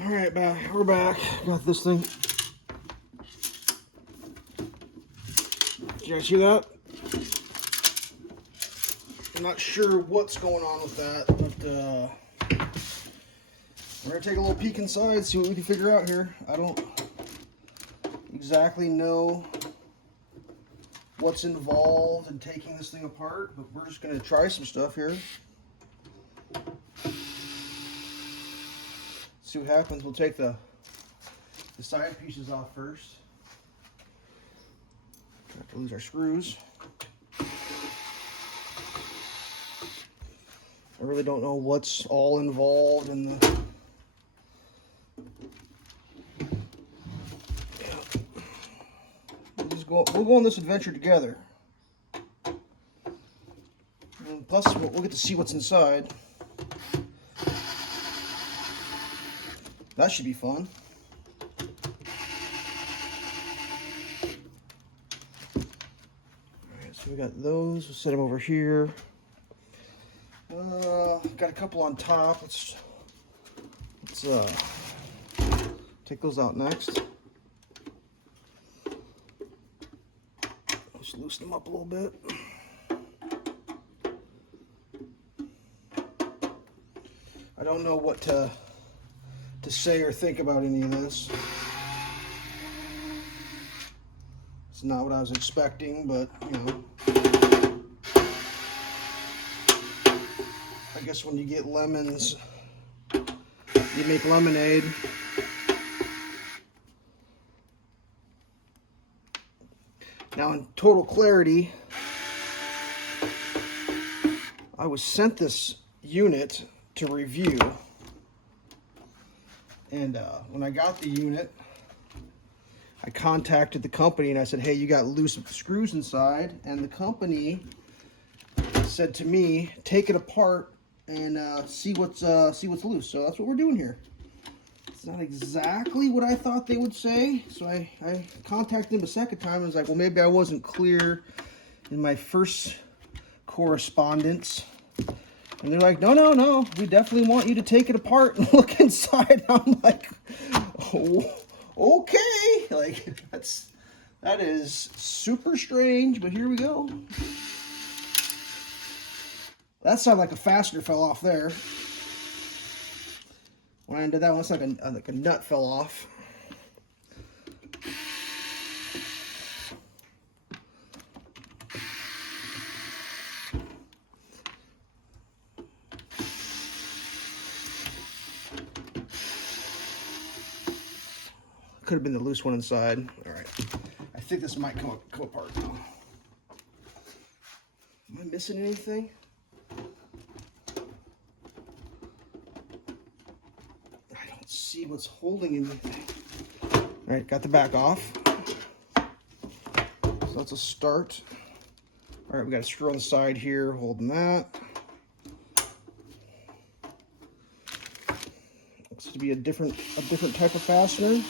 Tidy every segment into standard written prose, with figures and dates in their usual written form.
All right, we're back. Got this thing. Did you guys see that? I'm not sure what's going on with that, but we're gonna take a little peek inside, see what we can figure out here. I don't exactly know what's involved in taking this thing apart, but we're just gonna try some stuff here. See what happens. We'll take the side pieces off first. Have to lose our screws. I really don't know what's all involved in the... We'll go on this adventure together. And plus, we'll get to see what's inside. That should be fun. Alright, so we got those. We'll set them over here. Got a couple on top. Let's take those out next. Just loosen them up a little bit. I don't know what to say or think about any of this. It's not what I was expecting, but you know. I guess when you get lemons, you make lemonade. Now, in total clarity, I was sent this unit to review, and when I got the unit, I contacted the company and I said, hey, you got loose screws inside, and the company said to me, take it apart and see what's loose. So that's what we're doing here. It's not exactly what I thought they would say, so I contacted them a second time and was like, well, maybe I wasn't clear in my first correspondence. And they're like, no, we definitely want you to take it apart and look inside. I'm like, oh, okay, like that is super strange, but here we go. That sounded like a fastener fell off there. When I did that one, it's like a nut fell off. Could have been the loose one inside. All right, I think this might come apart now. Am I missing anything? I don't see what's holding anything. All right, got the back off. So that's a start. All right, we got a screw on the side here holding that. Looks to be a different type of fastener.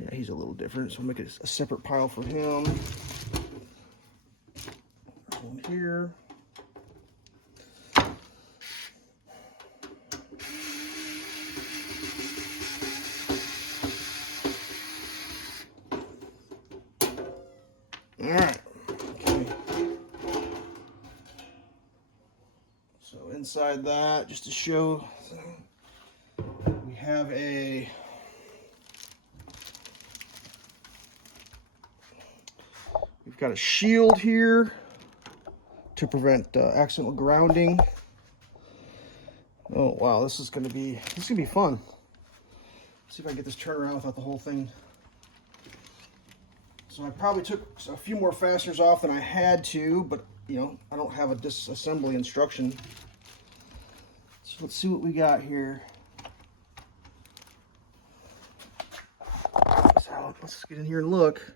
Yeah, he's a little different, so I'll make it a separate pile for him. One here. All right. Okay. So inside that, just to show, we have we've got a shield here to prevent accidental grounding. Oh wow, this is gonna be fun. Let's see if I can get this turned around without the whole thing. So I probably took a few more fasteners off than I had to, but you know, I don't have a disassembly instruction. So let's see what we got here. So let's get in here and look.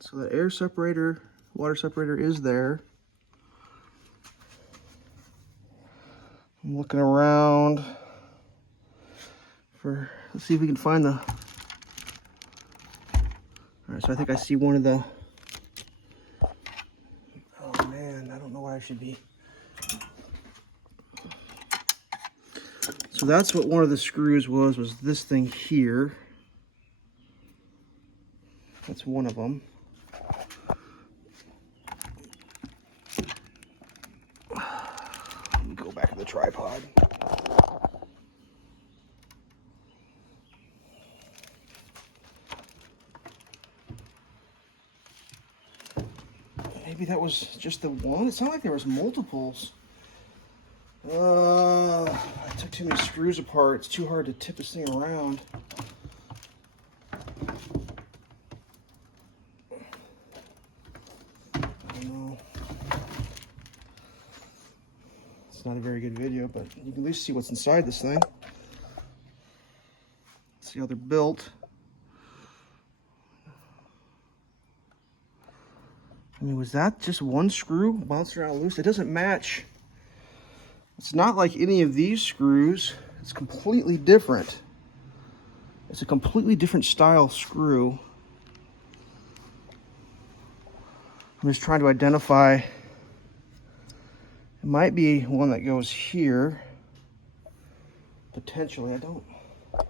So the air separator, water separator is there. I'm looking around for, let's see if we can find the, all right, so I think I see one of the, oh man, I don't know why I should be. So that's what one of the screws was this thing here. That's one of them. Let me go back to the tripod. Maybe that was just the one. It sounded like there was multiples. I took too many screws apart. It's too hard to tip this thing around. I don't know. It's not a very good video, but you can at least see what's inside this thing. See how they're built. I mean, was that just one screw bounced around loose? It doesn't match. It's not like any of these screws. It's completely different. It's a completely different style screw. I'm just trying to identify. It might be one that goes here. Potentially, I don't. I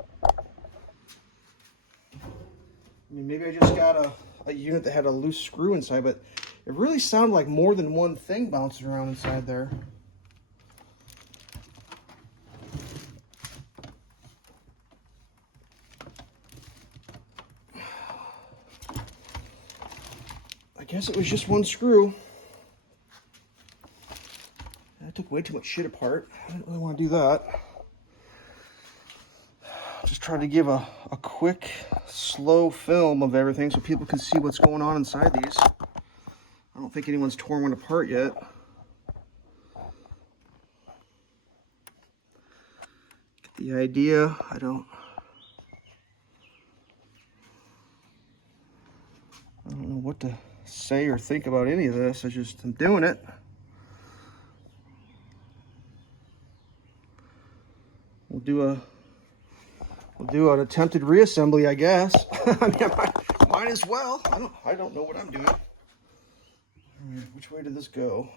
mean, maybe I just got a unit that had a loose screw inside, but it really sounded like more than one thing bouncing around inside there. I guess it was just one screw. I took way too much shit apart. I didn't really want to do that. Just trying to give a quick, slow film of everything so people can see what's going on inside these. I don't think anyone's torn one apart yet. Get the idea. I don't know what to say or think about any of this. I'm doing it. We'll do an attempted reassembly, I guess. I mean, I might as well. I don't know what I'm doing. All right, which way did this go?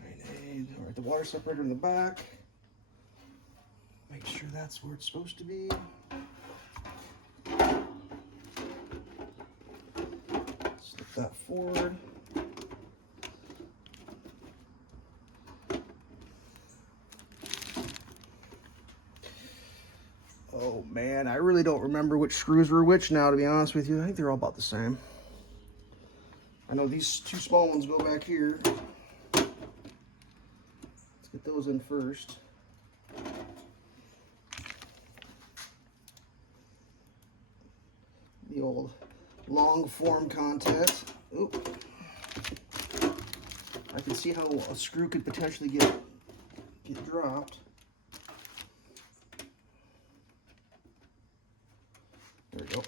Hynade. All right, the water separator in the back. Make sure that's where it's supposed to be. Slip that forward. Oh man, I really don't remember which screws were which now, to be honest with you. I think they're all about the same. I know these two small ones go back here. Let's get those in first. The old long form contact. Oop. I can see how a screw could potentially get dropped. There we go.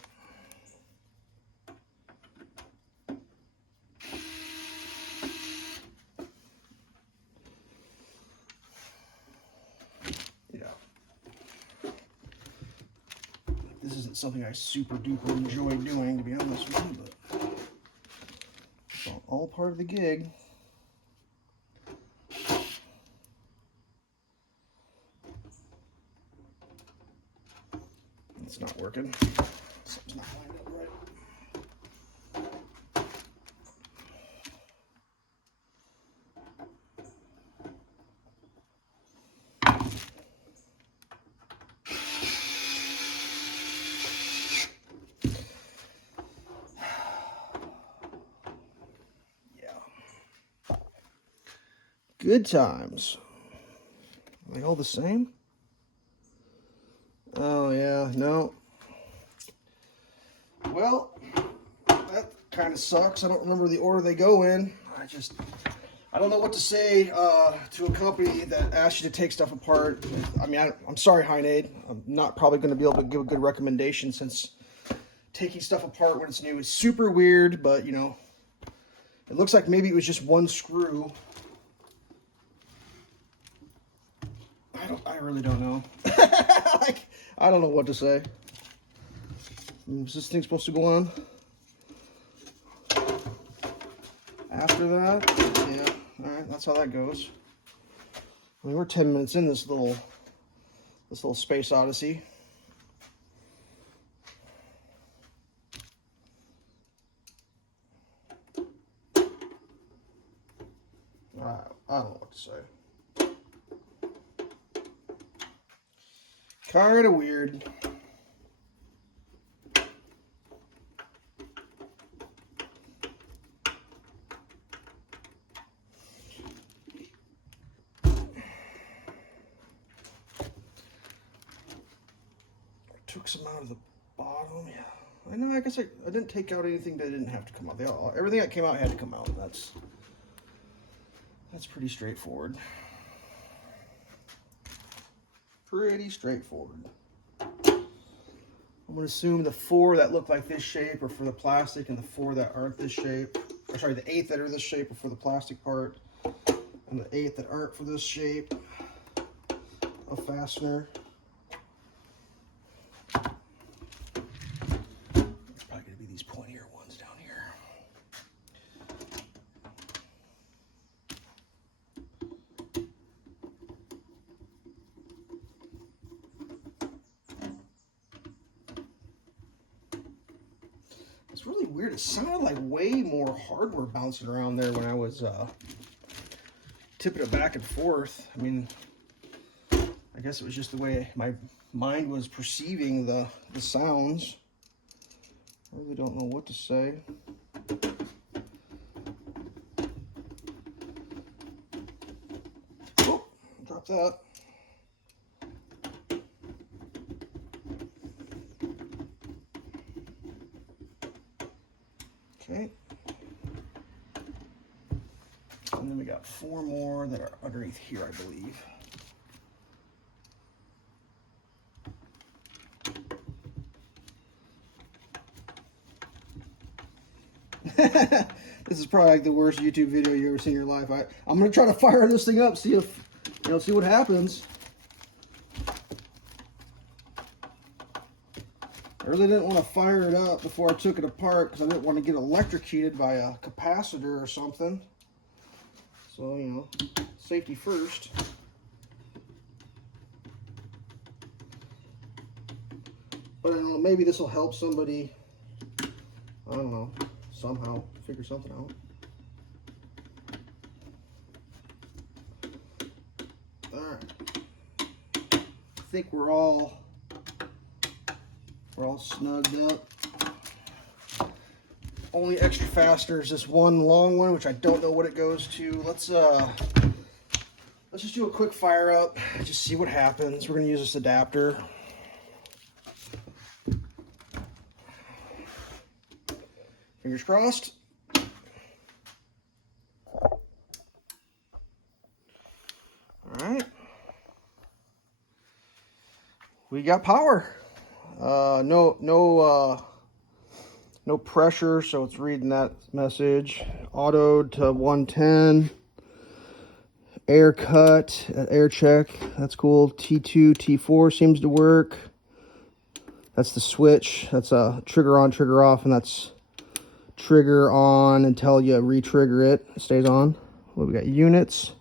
This isn't something I super duper enjoy doing, to be honest with you, but it's all part of the gig. It's not working. Something's not lined up right. Good times. Are they all the same? Oh yeah, no. Well, that kind of sucks. I don't remember the order they go in. I don't know what to say to a company that asks you to take stuff apart. I mean, I'm sorry, Hynade. I'm not probably going to be able to give a good recommendation, since taking stuff apart when it's new is super weird, but you know, it looks like maybe it was just one screw. I really don't know. Like, I don't know what to say. Is this thing supposed to go on after that? Yeah. All right, that's how that goes. I mean, we're 10 minutes in this little space odyssey. I don't know what to say. Kind of weird. Took some out of the bottom. Yeah, I know. I guess I didn't take out anything that didn't have to come out. Everything that came out had to come out. That's pretty straightforward. Pretty straightforward. I'm gonna assume the 4 that look like this shape are for the plastic, and the 4 that aren't this shape. Or sorry, the 8 that are this shape are for the plastic part, and the 8 that aren't for this shape, a fastener. These pointier ones down here. It's really weird. It sounded like way more hardware bouncing around there when I was tipping it back and forth. I mean, I guess it was just the way my mind was perceiving the sounds. I really don't know what to say. Oh, drop that. Okay. And then we got 4 more that are underneath here, I believe. This is probably like the worst YouTube video you ever seen in your life. I'm gonna try to fire this thing up, see if see what happens. I really didn't want to fire it up before I took it apart because I didn't want to get electrocuted by a capacitor or something. So, safety first. But I don't know, maybe this will help somebody, I don't know, somehow figure something out. Alright. I think we're all snugged up. Only extra fastener is this one long one, which I don't know what it goes to. Let's just do a quick fire up, just see what happens. We're gonna use this adapter. Fingers crossed. All right. We got power. No pressure, so it's reading that message. Auto to 110. Air cut, air check. That's cool. T2, T4 seems to work. That's the switch. That's a trigger on, trigger off, and that's trigger on until you re-trigger it. It stays on. Well, we got units.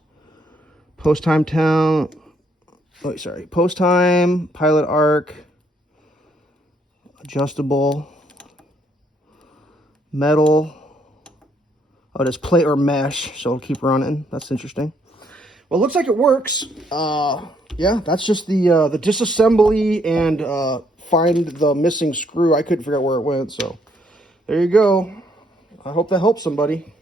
Post time town. Oh, sorry. Post time, pilot arc, adjustable, metal. Oh, it is plate or mesh, so it'll keep running. That's interesting. Well, it looks like it works. Yeah, that's just the disassembly and find the missing screw. I couldn't figure out where it went, so there you go. I hope that helps somebody.